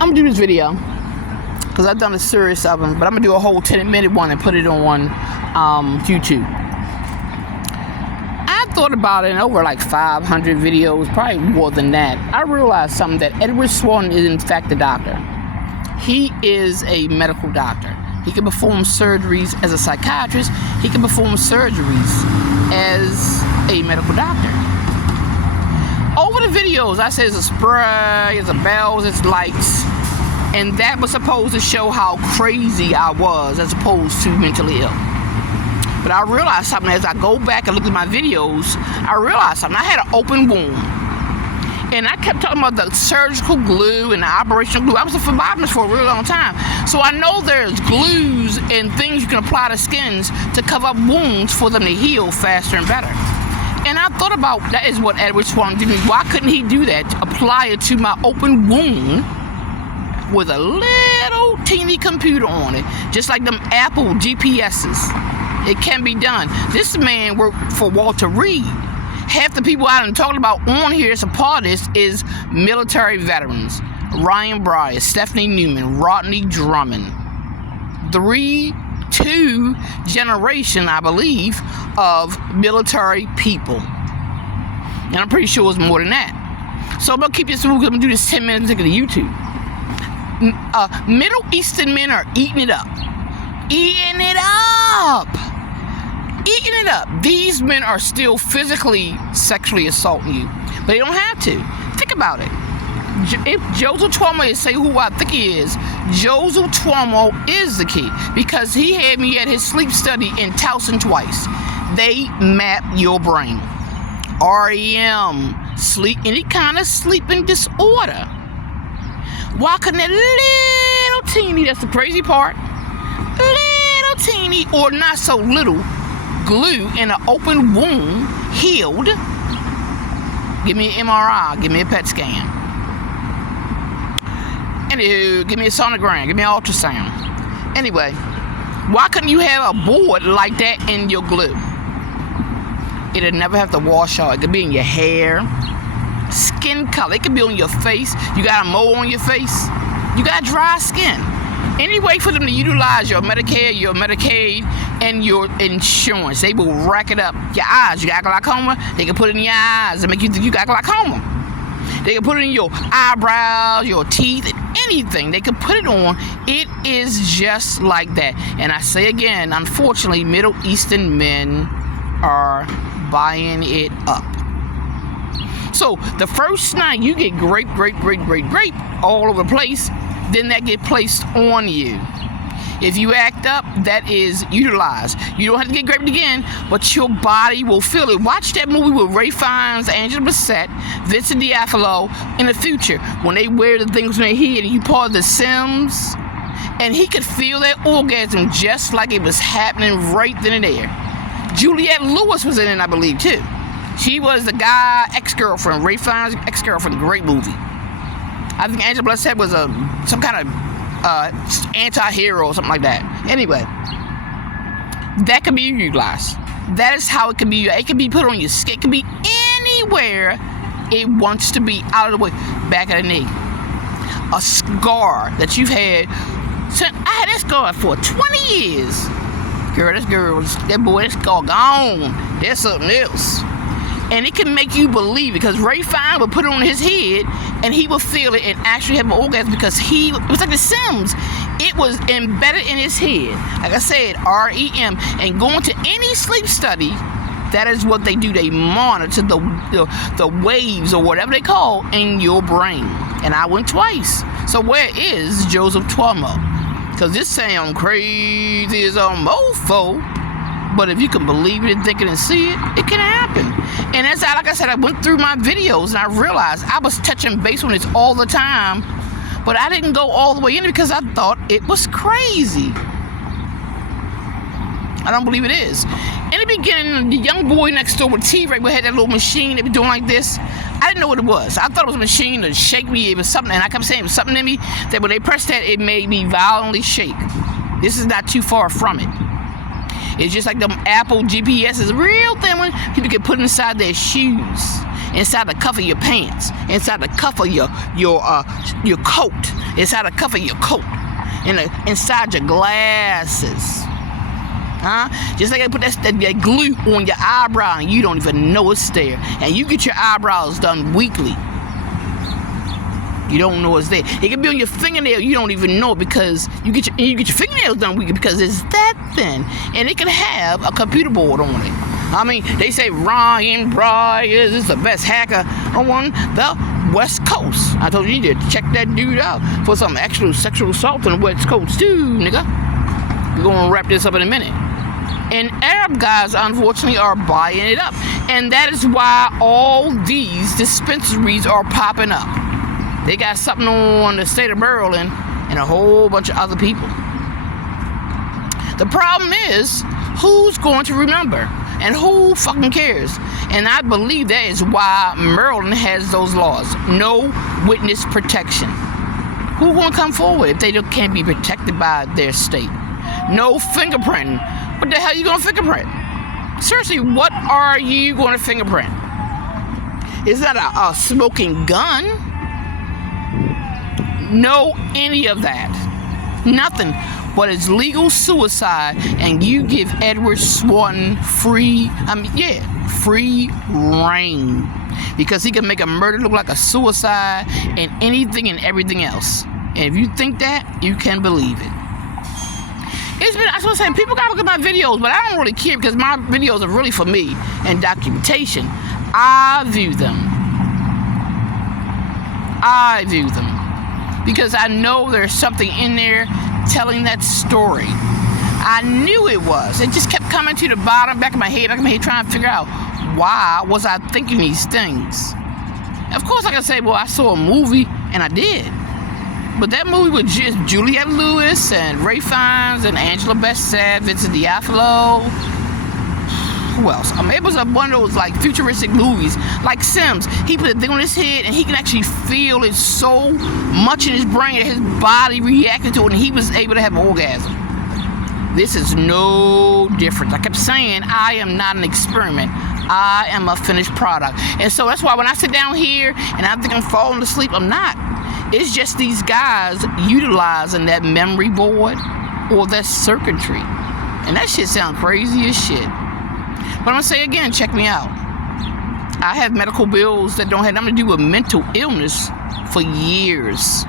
I'm gonna do this video because I've done a series of them, but I'm gonna do a whole 10-minute one and put it on YouTube. I thought about it, and over like 500 videos, probably more than that, I realized something, that Edward Snowden is in fact a doctor. He is a medical doctor. He can perform surgeries as a psychiatrist. He can perform surgeries as a medical doctor. Over the videos, I said it's a spray, it's a bells, it's lights, and that was supposed to show how crazy I was as opposed to mentally ill. But I realized something as I go back and look at my videos. I realized something. I had an open wound, and I kept talking about the surgical glue and the operational glue. I was a phlebotomist for a really long time, so I know there's glues and things you can apply to skins to cover up wounds for them to heal faster and better. And I thought about, that is what Edward Snowden did. Why couldn't he do that? Apply it to my open wound with a little teeny computer on it, just like them Apple GPSs. It can be done. This man worked for Walter Reed. Half the people I'm talking about on here as a part of this is military veterans. Ryan Breyer, Stephanie Newman, Rodney Drummond. Two generation, I believe, of military people. And I'm pretty sure it's more than that. So I'm going to keep this moving. I'm going to do this 10 minutes into YouTube. Middle Eastern men are eating it up. Eating it up. Eating it up. These men are still physically, sexually assaulting you. But they don't have to. Think about it. If Joseph Twommo is say who I think he is, Joseph Twommo is the key, because he had me at his sleep study in Towson twice. They map your brain. REM, sleep, any kind of sleeping disorder. Why couldn't that little teeny, that's the crazy part, little teeny or not so little glue in an open wound healed? Give me an MRI, give me a PET scan. Anywho, give me a sonogram, give me an ultrasound. Anyway, why couldn't you have a board like that in your glue? It'll never have to wash out. It could be in your hair, skin color. It could be on your face. You got a mole on your face. You got dry skin. Any way for them to utilize your Medicare, your Medicaid, and your insurance, they will rack it up. Your eyes, you got glaucoma, they can put it in your eyes and make you think you got glaucoma. They can put it in your eyebrows, your teeth, anything. They can put it on. It is just like that. And I say again, unfortunately, Middle Eastern men are buying it up. So the first night you get grape all over the place, then that get placed on you. If you act up, that is utilized. You don't have to get graped again, but your body will feel it. Watch that movie with Ray Fiennes, Angela Bassett, Vincent D'Onofrio in the future, when they wear the things on their head and you part of the Sims, and he could feel that orgasm just like it was happening right then and there. Juliette Lewis was in it, I believe, too. She was the guy, ex-girlfriend, Ray Fiennes' ex-girlfriend, great movie. I think Angela Bassett was some kind of anti-hero or something like that. Anyway, that can be utilized. That is how it can be. It can be put on your skin. It can be anywhere it wants to be, out of the way. Back of the knee. A scar that you've had. I had that scar for 20 years. Girl, that boy, that scar gone. There's something else. And it can make you believe, because Ray Fiennes would put it on his head and he would feel it and actually have an orgasm, because it was like The Sims. It was embedded in his head. Like I said, REM. And going to any sleep study, that is what they do. They monitor the waves or whatever they call in your brain. And I went twice. So where is Joseph Twommo? Because this sounds crazy as a mofo. But if you can believe it and think it and see it, it can happen. And as like I said, I went through my videos and I realized I was touching base on this all the time, but I didn't go all the way in because I thought it was crazy. I don't believe it is. In the beginning, the young boy next door with T-Rex had that little machine that was doing like this. I didn't know what it was. I thought it was a machine to shake me. It was something, and I kept saying it was something in me that when they pressed that, it made me violently shake. This is not too far from it. It's just like them Apple GPS is a real thin one people can put inside their shoes. inside the cuff of your pants, inside the cuff of your coat, inside the cuff of your coat, inside your glasses. Just like they put that glue on your eyebrow and you don't even know it's there. And you get your eyebrows done weekly. You don't know it's there. It can be on your fingernail. You don't even know it because you get your fingernails done weekly because it's that thin. And it can have a computer board on it. I mean, they say Ryan Bryars is the best hacker on the West Coast. I told you you need to check that dude out for some actual sexual assault on the West Coast too, nigga. We're gonna wrap this up in a minute. And Arab guys, unfortunately, are buying it up. And that is why all these dispensaries are popping up. They got something on the state of Maryland and a whole bunch of other people. The problem is, who's going to remember? And who fucking cares? And I believe that is why Maryland has those laws. No witness protection. Who's going to come forward if they can't be protected by their state? No fingerprinting. What the hell are you going to fingerprint? Seriously, what are you going to fingerprint? Is that a smoking gun? No, any of that. Nothing. But it's legal suicide, and you give Edward Snowden free reign. Because he can make a murder look like a suicide and anything and everything else. And if you think that, you can believe it. I was saying, people gotta look at my videos, but I don't really care because my videos are really for me and documentation. I view them because I know there's something in there telling that story. I knew it was. It just kept coming to the back of my head, trying to figure out why was I thinking these things. Of course, I can say, well, I saw a movie, and I did. But that movie with just Juliette Lewis and Ray Fiennes and Angela Bassett, Vincent D'Onofrio. Who else? It was one of those like futuristic movies, like Sims. He put a thing on his head and he can actually feel it so much in his brain that his body reacted to it and he was able to have an orgasm. This is no different. I kept saying I am not an experiment. I am a finished product. And so that's why when I sit down here and I think I'm falling asleep, I'm not. It's just these guys utilizing that memory board or that circuitry. And that shit sounds crazy as shit. But I'm going to say again, check me out. I have medical bills that don't have nothing to do with mental illness for years.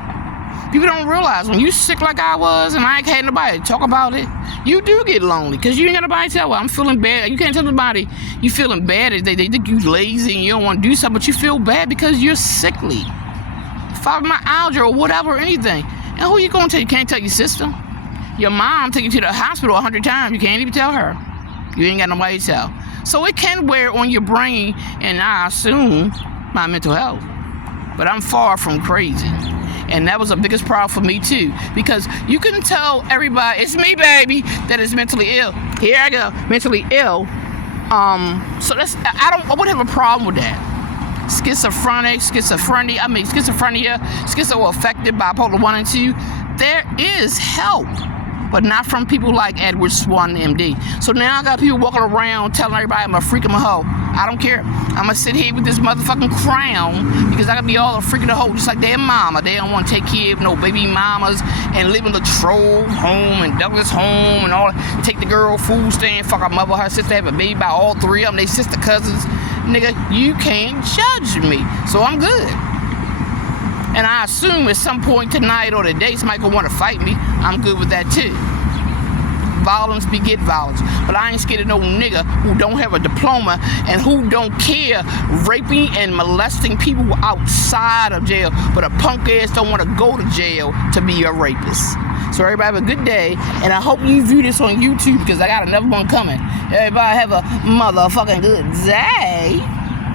People don't realize when you're sick like I was and I ain't had nobody to talk about it, you do get lonely because you ain't got nobody to tell. Well, I'm feeling bad. You can't tell nobody you feeling bad. They think you lazy and you don't want to do something, but you feel bad because you're sickly. Fibromyalgia or whatever, anything. And who you going to tell? You can't tell your sister. Your mom take you to the hospital 100 times. You can't even tell her. You ain't got nobody to tell. So it can wear on your brain, and I assume my mental health. But I'm far from crazy. And that was the biggest problem for me too. Because you can tell everybody, it's me, baby, that is mentally ill. Here I go, mentally ill. So I wouldn't have a problem with that. Schizophrenia, schizoaffected, bipolar 1 and 2. There is help. But not from people like Edward Snowden, MD. So now I got people walking around telling everybody I'm a freak, I'm a hoe. I don't care. I'm going to sit here with this motherfucking crown because I got to be all a freak of the hoe just like their mama. They don't want to take care of no baby mamas and live in Latrobe home and Douglas home and all. Take the girl food stand, fuck her mother, her sister, have a baby by all three of them. They sister cousins. Nigga, you can't judge me. So I'm good. And I assume at some point tonight or today somebody gonna want to fight me. I'm good with that too. Violence beget violence. But I ain't scared of no nigga who don't have a diploma and who don't care raping and molesting people outside of jail. But a punk ass don't want to go to jail to be a rapist. So everybody have a good day. And I hope you view this on YouTube because I got another one coming. Everybody have a motherfucking good day.